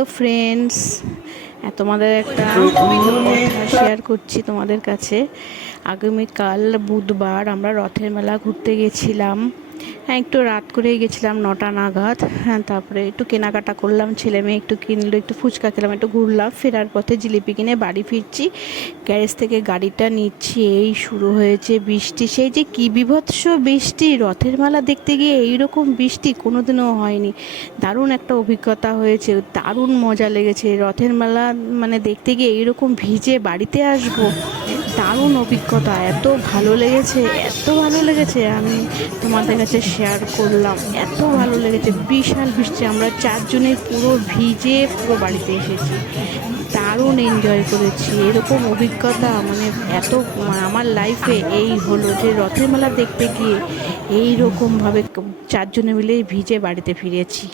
Hello friends, তোমাদের একটা কথা শেয়ার করছি তোমাদের কাছে। আগামীকাল বুধবার আমরা রথের মেলা ঘুরতে গেছিলাম। হ্যাঁ, একটু রাত করেই গেছিলাম, 9টা নাগাদ। হ্যাঁ, তারপরে একটু কেনাকাটা করলাম, ছেলে মেয়ে একটু কিনলো, একটু ফুচকা খেলাম, একটু ঘুরলাম। ফেরার পথে জিলিপি কিনে বাড়ি ফিরছি। গ্যারেজ থেকে গাড়িটা নিচ্ছি, এই শুরু হয়েছে বৃষ্টি। সেই যে কি বীভৎস বৃষ্টি! রথের মেলা দেখতে গিয়ে এইরকম বৃষ্টি কোনোদিনও হয়নি। দারুণ একটা অভিজ্ঞতা হয়েছে, দারুণ মজা লেগেছে। রথের মেলা মানে দেখতে গিয়ে এইরকম ভিজে বাড়িতে আসবো, দারুণ অভিজ্ঞতা। এত ভালো লেগেছে, এত ভালো লেগেছে, আমি তোমাদের কাছে শেয়ার করলাম। এত ভালো লেগেছে, বিশাল বৃষ্টি, আমরা চারজনে পুরো ভিজে পুরো বাড়িতে এসেছি। দারুণ এনজয় করেছি। এরকম অভিজ্ঞতা মানে এত আমার লাইফে এই হলো যে রথের মেলা দেখতে গিয়ে এই রকমভাবে চারজনে মিলে ভিজে বাড়িতে ফিরেছি।